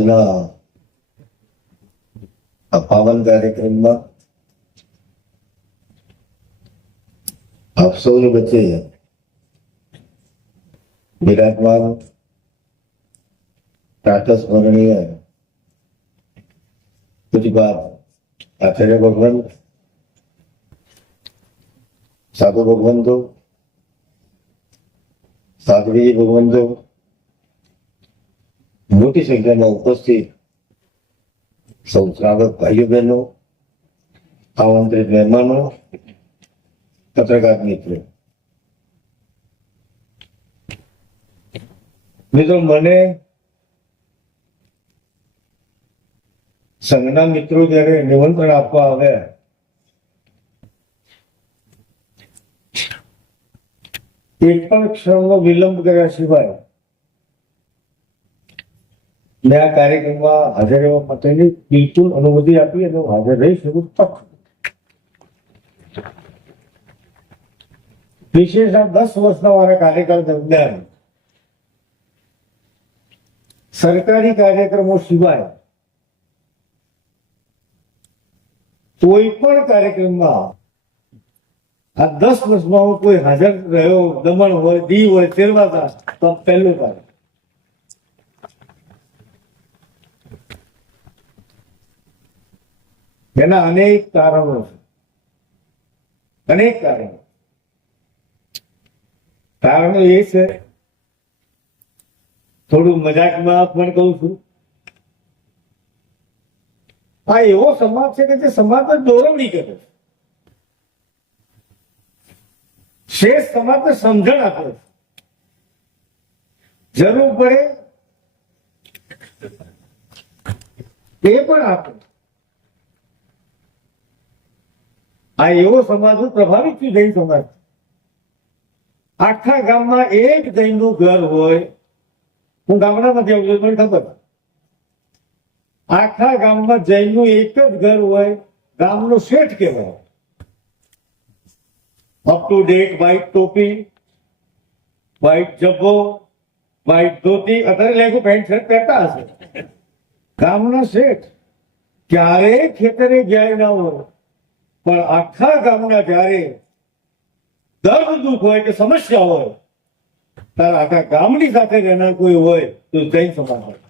આજના આ પાવન કાર્યક્રમમાં આપ સૌની વચ્ચે વિરાજમાન પ્રાતઃસ્મરણીય પૂજ્યપાદ આચાર્ય ભગવંત, સાધુ ભગવંતો, સાધ્વી ભગવંતો, મોટી સંખ્યામાં ઉપસ્થિત સૌ શ્રાવક ભાઈઓ બહેનો, આમંત્રિત મહેમાનો, પત્રકાર મિત્રો, મને સંઘના મિત્રો જયારે નિમંત્રણ આપવા આવ્યા એક પણ ક્ષણનો વિલંબ કર્યા સિવાય મેં આ કાર્યક્રમમાં હાજર રહેવા માટેની બિલકુલ અનુમતિ આપી અને હું હાજર રહીશ એવું તક. વિશેષ આ 10 વર્ષના મારા કાર્યકાળ દરમિયાન સરકારી કાર્યક્રમો સિવાય કોઈ પણ કાર્યક્રમમાં આ 10 વર્ષમાં હું કોઈ હાજર રહ્યો, દમણ હોય, દીવ હોય, તેરવાતા તો પહેલું કાર્ય. એના અનેક કારણો છે, અનેક કારણો. કારણો એ છે, થોડું મજાકમાં પણ કહું છું, આ એવો સમાજ છે કે જે સમાજને દોરવણી કરે છે, શેષ સમાજને સમજણ આપે છે, જરૂર પડે એ પણ આપે. આ એવો સમાજ હું પ્રભાવિત છું જૈન સમાજ. આખા ગામમાં એક જૈનનું ઘર હોય, હું ગામડામાંથી આવું છું, મને ખબર, આખા ગામમાં જૈનનું એક જ ઘર હોય, ગામનો શેઠ કહેવાય. અપ ટુ ડેટ વ્હાઈટ ટોપી, વ્હાઈટ જબ્બો, વ્હાઈટ ધોતી, અત્યારે લેગો પેન્ટ શર્ટ પહેરતા હશે. ગામના શેઠ ક્યારેય ખેતરે ગયા ના હોય, પણ આખા ગામના જયારે દર્દ દુઃખ હોય કે સમસ્યા હોય ત્યારે આખા ગામની સાથે રહેનાર કોઈ હોય તો જૈન સમાજ હોય.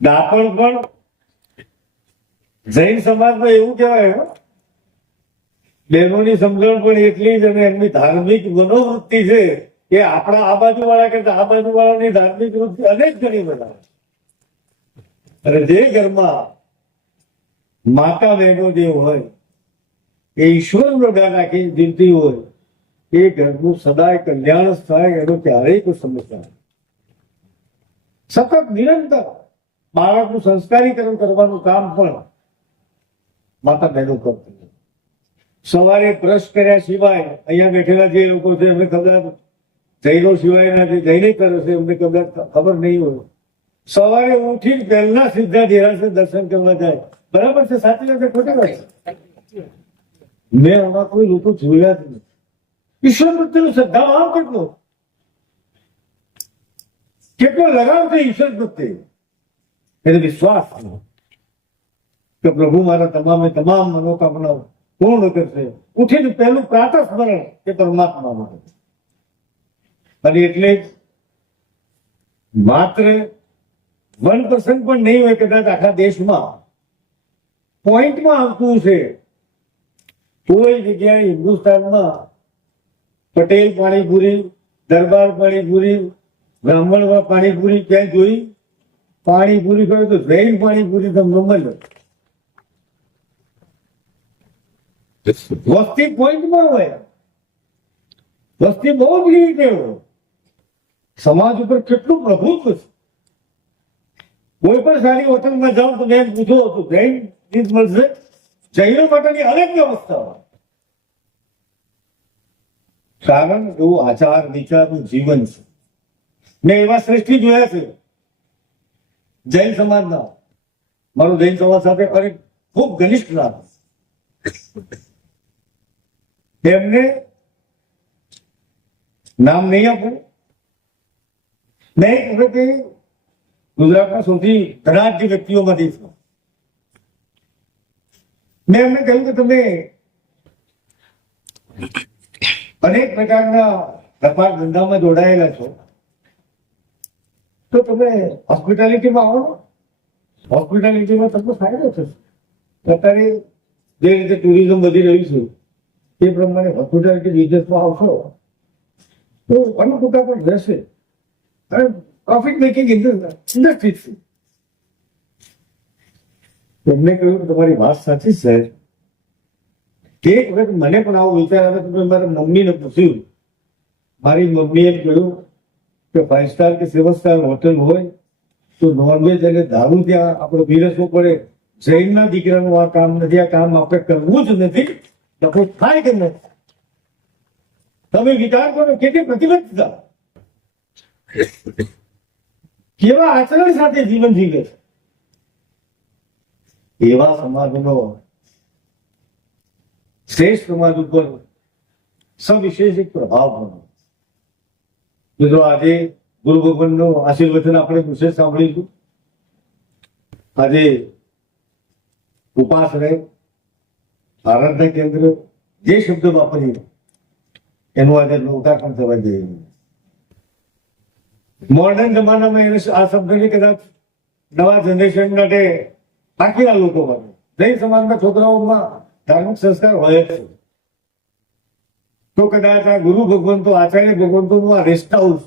દાપણ પણ જૈન સમાજમાં એવું કહેવાય, બહેનોની સમજણ પણ એટલી જ અને એમની ધાર્મિક મનોવૃત્તિ છે કે આપણા આ બાજુ વાળા કરતા આ બાજુ વાળાની ધાર્મિક વૃત્તિ અનેક ગણી વધારે. અને જે ઘરમાં માતા બહેનો જે હોય એ ઈશ્વરનો ડર રાખી જીવતી હોય એ ઘરનું સદાય કલ્યાણ જ થાય, એનો ક્યારેય કોઈ સમસ્યા નહીં. સતત નિરંતર બાળકનું સંસ્કારીકરણ કરવાનું કામ પણ માતા બહેનો કરતી. સવારે બ્રશ કર્યા સિવાય અહીંયા બેઠેલા જે લોકો છે એમને ખબર, જૈનો સિવાયના જે જૈને કરે છે એમને ખબર નહીં હોય, સવારે ઉઠીને પહેલા સીધા દેરાસર દર્શન કરવા જાય. બરાબર છે, સાચી વાત છે, ખોટી વાત છે? મેં આમાં કોઈ લોકો જોયા જ નથી. ઈશ્વર પ્રત્યેનો શ્રદ્ધાભાવ કેટલો લગાવ છે ઈશ્વર પ્રત્યે, એટલે વિશ્વાસ કે પ્રભુ મારા તમામ મનોકામનાઓ પૂર્ણ કરશે. ઉઠીને પહેલું પ્રાતઃ સ્મરણ કે પરમાત્મા માટે. અને એટલે જ માત્ર 1% પણ નહીં હોય કદાચ આખા દેશમાં પોઈન્ટમાં આવતું છે, કોઈ જગ્યાએ હિન્દુસ્તાનમાં પટેલ પાણીપુરી, દરબાર પાણીપુરી, બ્રાહ્મણ પાણીપુરી ક્યાંય જોઈ? પાણીપુરી કહ્યું તો જૈન પાણીપુરી તમને મળે. વસ્તી પોઈન્ટમાં હોય, વસ્તી બહુ જ રીતે હોય. સમાજ ઉપર કેટલું પ્રભુત્વ છે. કોઈ પણ સારી હોટલમાં જાઓ તો મેં પૂછ્યું હતું જૈન મળશે, જૈનો માટેની અનેક વ્યવસ્થા હોય. કારણ એવું આચાર વિચારનું જીવન છે. મેં એવા શ્રેષ્ઠી જોયા છે જૈન સમાજના. મારું જૈન સમાજ સાથે ખૂબ ઘનિષ્ઠ નામ. એમને નામ નહીં આપું, મેં એક વખતે ગુજરાતના સૌથી ધનાઢ્ય વ્યક્તિઓમાંથી છું. મેં એમને કહ્યું કે તમે અનેક પ્રકારના વેપાર ધંધામાં જોડાયેલા છો, તો તમે હોસ્પિટાલિટીમાં આવો. હોસ્પિટાલિટીમાં તમને ફાયદો થશે. અત્યારે જે રીતે ટુરિઝમ વધી રહ્યું છે એ પ્રમાણે હોસ્પિટાલિટી બિઝનેસમાં આવશો તો અનુકૂળતા પણ રહેશે અને પ્રોફિટ મેકિંગ ઇન્ડસ્ટ્રી છે. એમને કહ્યું કે તમારી વાત સાચી છે. એક વખત મને પણ આવો વિચાર આવે તો મારા મમ્મીને પૂછ્યું. મારી મમ્મીએ કહ્યું કે 5 સ્ટાર કે 7 સ્ટાર હોટલ હોય તો નોનવેજ અને દારૂ ત્યાં આપણે પીરસવું પડે. જૈનના દીકરાનું આ કામ નથી, આ કામ આપણે કરવું જ નથી. તો થાય કે નથી? તમે વિચાર કરો કેટલી પ્રતિબદ્ધતા, કેવા આચરણ સાથે જીવન જીવે છે. એવા સમાજનો શ્રેષ્ઠ સમાજ ઉપર સવિશેષ એક પ્રભાવ બનો. મિત્રો આજે ગુરુ ભગવાનનો આશીર્વચન આપણે વિશેષ સાંભળીશું. આજે ઉપાસને આરાધના કેન્દ્ર જે શબ્દ વાપરી એનું આજે લોકાર્પણ થવા જઈ રહ્યું. મોડર્ન જમાનામાં એને આ શબ્દની કદાચ નવા જનરેશન માટે બાકીના લોકો માટે જૈન સમાજના છોકરાઓમાં ધાર્મિક સંસ્કાર હોય છે. તો કદાચ આ ગુરુ ભગવંતો આચાર્ય ભગવંતોનું આ રેસ્ટ હાઉસ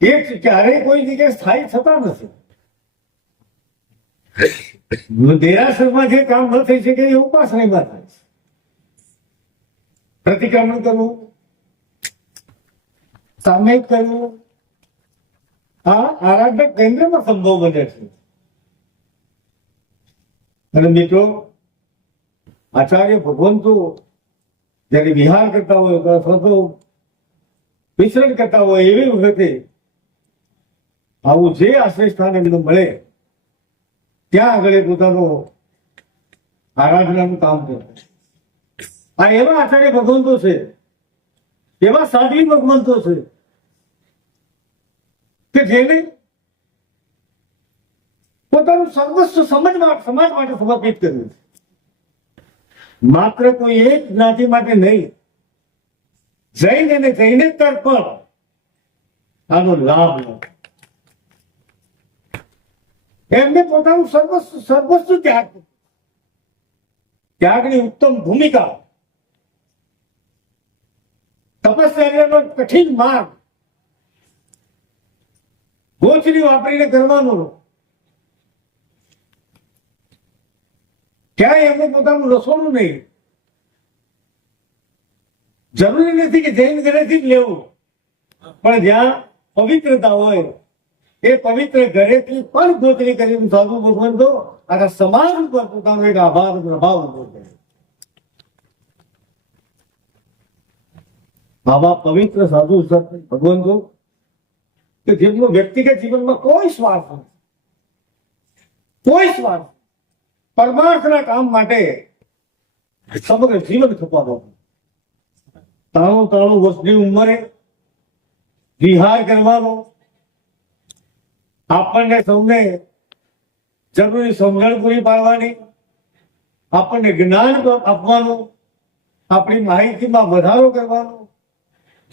એ ક્યારેય કોઈ જગ્યાએ સ્થાયી થતા નથી. દેરાસરમાં જે કામ ન થઈ શકે એ ઉપાસનામાં થાય છે. પ્રતિક્રમણ કરવું, સામયિક કરવું આ આરાધના કેન્દ્રમાં સંભવ બને છે. અને મિત્રો આચાર્ય ભગવંતો જયારે વિહાર કરતા હોય અથવા તો વિચરણ કરતા હોય એવી વખતે આવું જે આશ્રય સ્થાન એમને મળે ત્યાં આગળ પોતાનું આરાધનાનું કામ કરે. આ એવા આચાર્ય ભગવંતો છે, એવા સાધ્વી ભગવંતો છે કે જેને પોતાનું સર્વસ્વ સમાજ માટે સમર્પિત કર્યું છે. માત્ર કોઈ એક જ્ઞાતિ માટે નહીં, જૈન અને જૈનેતર પણ આનો લાભ લે. એમને પોતાનું સર્વસ્વ ત્યાગની ઉત્તમ ભૂમિકા, તપશ્ચર્યાનો કઠિન માર્ગ ગોચરી વાપરીને કરવાનો. ક્યાંય એમને પોતાનું રસોડું નહીં. જરૂરી નથી કે જૈન ઘરેથી જ લેવું, પણ જ્યાં પવિત્રતા હોય એ પવિત્ર ઘરેથી પણ ગોચરી કરીને સાધુ ભગવંતો આખા સમાજ ઉપર પોતાનો એક આભાર પ્રભાવ ઉભો કરે. આવા પવિત્ર સાધુ ભગવંતો કે જેમનો વ્યક્તિગત જીવનમાં કોઈ સ્વાર્થ નથી, કોઈ સ્વાર્થ, પરમાર્થના કામ માટે સમગ્ર જીવન ખપાતો. 93 વર્ષની ઉંમરે વિહાર કરવાનો, આપણને સૌને જરૂરી સમજણ પૂરી પાડવાની, આપણને જ્ઞાન આપવાનું, આપણી માહિતીમાં વધારો કરવાનો,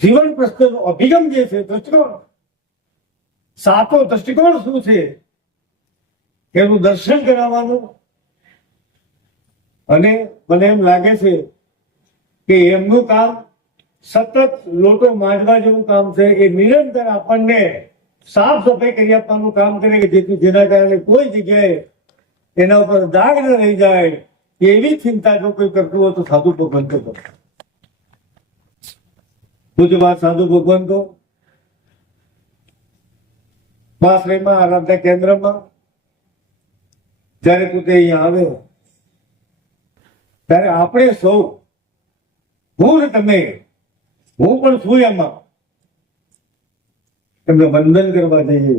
જીવન પ્રશ્નનો અભિગમ જે છે, દ્રષ્ટિકોણ, સાતો દ્રષ્ટિકોણ શું છે એનું દર્શન કરાવવાનું. અને મને એમ લાગે છે કે એમનું કામ સતત લોટો માંજવા જેવું કામ છે. એ નિરંતર આપણને સાફ સફાઈ કરી આપવાનું કામ કરે કે જેથી જેના કારણે કોઈ જગ્યાએ એના ઉપર દાગ ન રહી જાય એવી ચિંતા જો કોઈ કરતું હોય તો સાધુ ભગવંતો કરે. પૂજ્ય વાત સાધુ ભગવંતો આશ્રયમાં આરાધના કેન્દ્રમાં જયારે પોતે અહીંયા આવે ત્યારે આપણે સૌ, હું ને તમે, હું પણ છું એમાં, એમને વંદન કરવા જઈએ,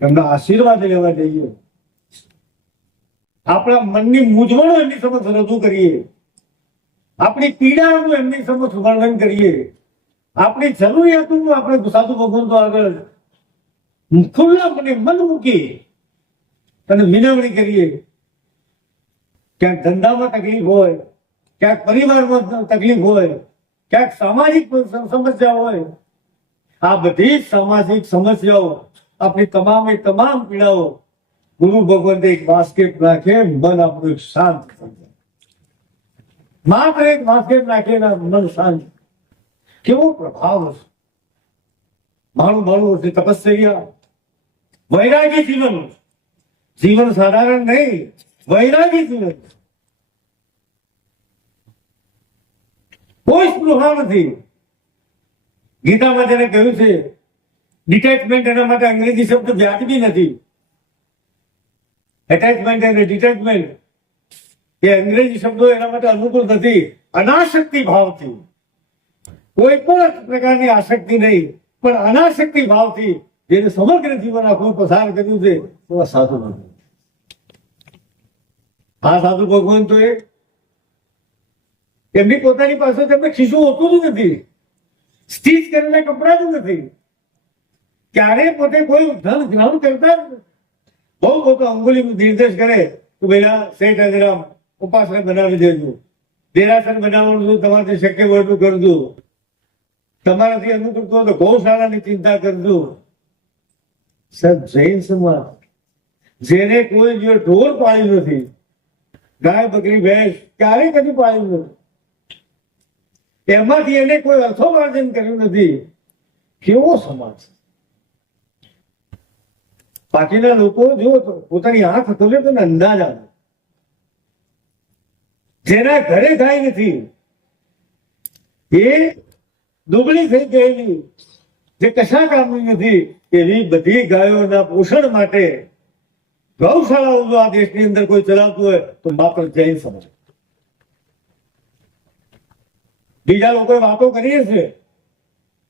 એમના આશીર્વાદ લેવા જઈએ, આપણા મનની મૂંઝવણો એમની સમક્ષ રજૂ કરીએ, આપણી પીડાનું એમની સમક્ષ વર્ણન કરીએ. આપણી જરૂરિયાતોનું આપણે સાધુ ભગવંતો આગળ ખુલ્લાપણે મન મૂકી અને વિનવણી કરીએ. ક્યાંક ધંધામાં તકલીફ હોય, ક્યાંક પરિવારમાં તકલીફ હોય, ક્યાંક સામાજિક સમસ્યા હોય, આ બધી જ સામાજિક સમસ્યાઓ, આપણી તમામે તમામ પીડાઓ ગુરુ ભગવંતે એક બાસ્કેટ નાખે, મન આપણું શાંત થઈ જાય. માત્ર એક બાસ્કેટ નાખે મન શાંત. કેવો પ્રભાવ હશે! મારું હશે તપસ્યા, વૈરાગી જીવન. જીવન સાધારણ નહીં, વૈરાગી જીવન. કોઈ સ્પૃહા નથી. ગીતામાં જેને કહ્યું છે ડિટેચમેન્ટ, એના માટે અંગ્રેજી શબ્દ વ્યાજબી નથી. એટેચમેન્ટ અને ડિટેચમેન્ટ એ અંગ્રેજી શબ્દો એના માટે અનુકૂળ નથી. અનાશક્તિ ભાવથી, કોઈ પણ પ્રકારની આસક્તિ નહીં, પણ અનાશક્તિ ભાવથી જેને સમગ્ર જીવન આખું પસાર કર્યું છે એવા સાધુ ભગવાન. આ સાધુ ભગવાન તો એમની પોતાની પાસે તેમને ખિસ્સું હોતું જ નથી, સ્ટીચ કરેલા કપડા જ નથી, ક્યારે પોતે કોઈ ધન ગ્રહણ કરતા જ નથી. બહુ મોટો અંગુલી નિર્દેશ કરે કે પેલા શેઠ અજરામ ઉપાસના બનાવી દેજો, દેરાસર બનાવવાનું તમારાથી શક્ય હોય એટલું કરજો, તમારાથી અનુકૂળ હોય તો ગૌશાળાની ચિંતા કરજો. સર, જૈન સમાજ જેને કોઈ જો ઢોર પાળ્યું નથી, ગાય બકરી ભેંસ ક્યારેય કદી પાળ્યું નથી, એમાંથી એને કોઈ અર્થોપાર્જન કર્યું નથી, કેવો સમાજ! બાકીના લોકો જો પોતાની આંખ ખોલે તો અંદાજ આવે. જેના ઘરે ગાય નથી, એ દુબળી થઈ ગયેલી, જે કશા કામની નથી, એવી બધી ગાયોના પોષણ માટે ગૌશાળાઓ જો આ દેશની અંદર કોઈ ચલાવતું હોય તો માત્ર જૈન સમાજ. બીજા લોકોએ વાતો કરીએ છે,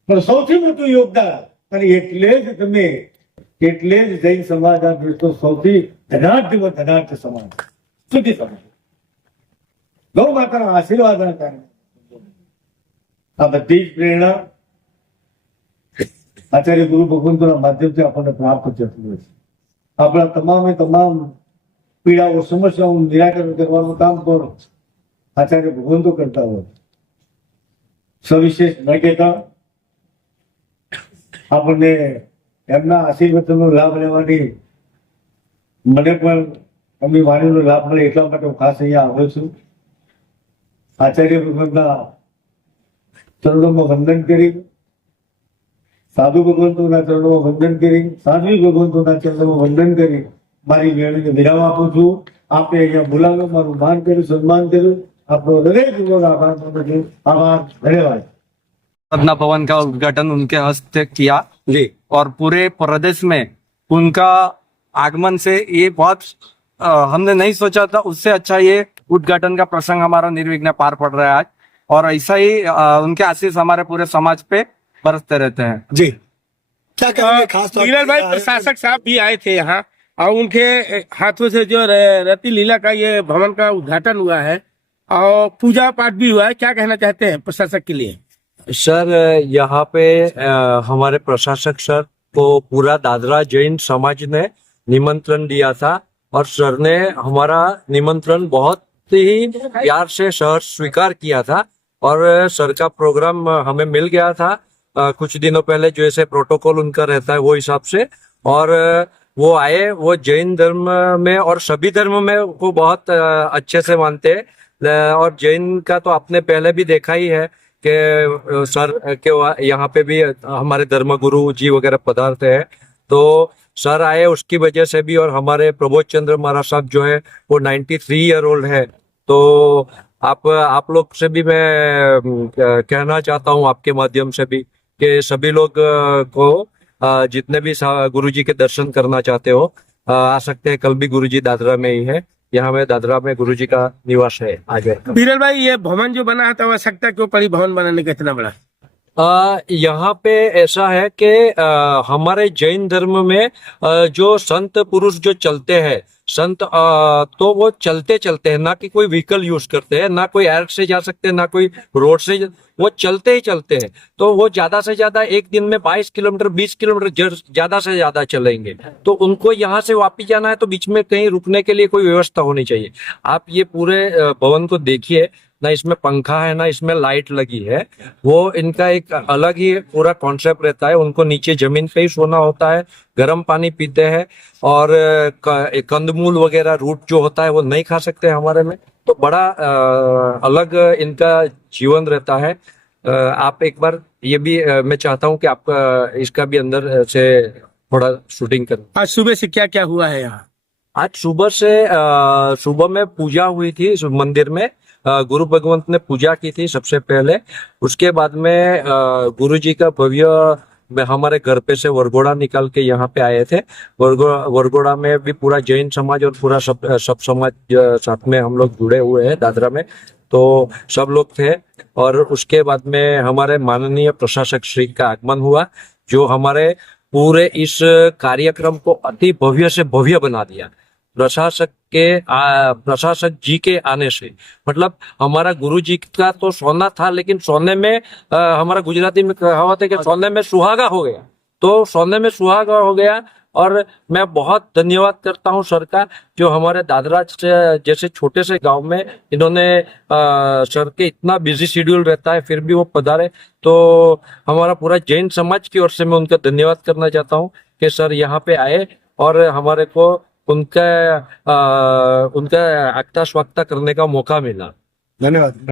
પણ સૌથી મોટું યોગદાન, અને એટલે જ જૈન સમાજ આ દેશનો સૌથી ધનાઢ્યમાં ધનાઢ્ય સમાજ, સુધી સમાજ. ગૌ માતાના આશીર્વાદના કારણે આ બધી જ પ્રેરણા આચાર્ય ગુરુ ભગવંતોના માધ્યમથી આપણને પ્રાપ્ત થતી હોય છે. આપણા તમામે તમામ પીડાઓ, સમસ્યાઓનું નિરાકરણ કરવાનું કામ પણ આચાર્ય ભગવંતો કરતા હોય. સવિશેષ ન કહેતા આપણને એમના આશીર્વાદનો લાભ લેવાની મને પણ એમની વાણીનો લાભ મળે એટલા માટે હું ખાસ અહીંયા આવ્યો છું. આચાર્ય ભગવંતના ચરણોમાં વંદન કરી, સાધુ ભગવંતોના ચરણોમાં વંદન કરી, સાધ્વી ભગવંતોના ચરણોમાં વંદન કરી મારી વેળીને વિરામ આપું છું. આપે અહીંયા બોલાવ્યો, મારું માન કર્યું, સન્માન કર્યું, आपको हृदयपूर्वक आभार मानता हूं। आभार, धन्यवाद। पदना भवन का उद्घाटन उनके हस्ते किया जी। और पूरे प्रदेश में उनका आगमन से ये बहुत हमने नहीं सोचा था, उससे अच्छा ये उद्घाटन का प्रसंग हमारा निर्विघ्न पार पड़ रहा है आज, और ऐसा ही उनके आशीष हमारे पूरे समाज पे बरसते रहते हैं। जी, क्या कहेंगे खास तौर नीरज भाई, प्रशासक साहब भी आए थे यहाँ और उनके हाथों से जो रति लीला का ये भवन का उद्घाटन हुआ है और पूजा पाठ भी हुआ है, क्या कहना चाहते हैं प्रशासक के लिए? सर, यहाँ पे हमारे प्रशासक सर को पूरा दादरा जैन समाज ने निमंत्रण दिया था और सर ने हमारा निमंत्रण बहुत ही प्यार से सर स्वीकार किया था और सर का प्रोग्राम हमें मिल गया था कुछ दिनों पहले, जैसे प्रोटोकॉल उनका रहता है वो हिसाब से, और वो आए। वो जैन धर्म में और सभी धर्म में वो बहुत अच्छे से मानते हैं, और जैन का तो आपने पहले भी देखा ही है कि सर के यहाँ पे भी हमारे धर्मगुरु जी वगैरह पधारते हैं, तो सर आए उसकी वजह से भी। और हमारे प्रबोध चंद्र महाराज साहब जो है वो 93 ईयर ओल्ड है, तो आप लोग से भी मैं कहना चाहता हूँ आपके माध्यम से भी कि सभी लोग को जितने भी गुरुजी के दर्शन करना चाहते हो आ सकते हैं। कल भी गुरुजी दादरा में ही है, यहाँ में दादरा में गुरुजी का निवास है। आ जाए बीरल भाई, ये भवन जो बना है तो आवश्यकता क्यों पड़ी भवन बनाने का इतना बड़ा? यहाँ पे ऐसा है कि हमारे जैन धर्म में जो संत पुरुष जो चलते हैं, संत तो वो चलते चलते हैं, ना कि कोई व्हीकल यूज करते हैं, ना कोई एयर से जा सकते हैं, ना कोई रोड से, वो चलते ही चलते हैं। तो वो ज्यादा से ज्यादा एक दिन में 22 किलोमीटर 20 किलोमीटर ज्यादा से ज्यादा चलेंगे। तो उनको यहाँ से वापिस जाना है तो बीच में कहीं रुकने के लिए कोई व्यवस्था होनी चाहिए। आप ये पूरे भवन को देखिए, ना इसमें पंखा है ना इसमें लाइट लगी है। वो इनका एक अलग ही पूरा कॉन्सेप्ट रहता है। उनको नीचे जमीन पे ही सोना होता है, गर्म पानी पीते हैं, और कंदमूल वगैरह रूट जो होता है वो नहीं खा सकते हमारे में। तो बड़ा अलग इनका जीवन रहता है। आप एक बार ये भी मैं चाहता हूँ कि आप इसका भी अंदर से थोड़ा शूटिंग करें। आज सुबह से क्या क्या हुआ है यहाँ? आज सुबह से सुबह में पूजा हुई थी इस मंदिर में। गुरु भगवंत ने पूजा की थी सबसे पहले। उसके बाद में गुरु जी का भव्य में हमारे घर पे से वरघोड़ा निकाल के यहाँ पे आए थे। वरघोड़ा में भी पूरा जैन समाज और पूरा सब समाज साथ में हम लोग जुड़े हुए हैं दादरा में, तो सब लोग थे। और उसके बाद में हमारे माननीय प्रशासक श्री का आगमन हुआ, जो हमारे पूरे इस कार्यक्रम को अति भव्य से भव्य बना दिया। प्रशासक जी के आने से, मतलब हमारा गुरु जी का तो सोना था, लेकिन सोने में हमारा गुजराती में कहावत है कि सोने में सुहागा हो गया। तो सोने में सुहागा हो गया। और मैं बहुत धन्यवाद करता हूं सर का, जो हमारे दादरा जैसे छोटे से गांव में इन्होंने सर के इतना बिजी शेड्यूल रहता है फिर भी वो पधारे। तो हमारा पूरा जैन समाज की ओर से मैं उनका धन्यवाद करना चाहता हूं कि सर यहाँ पे आए और हमारे को उनका आगता स्वागता करने का मौका मिला। धन्यवाद।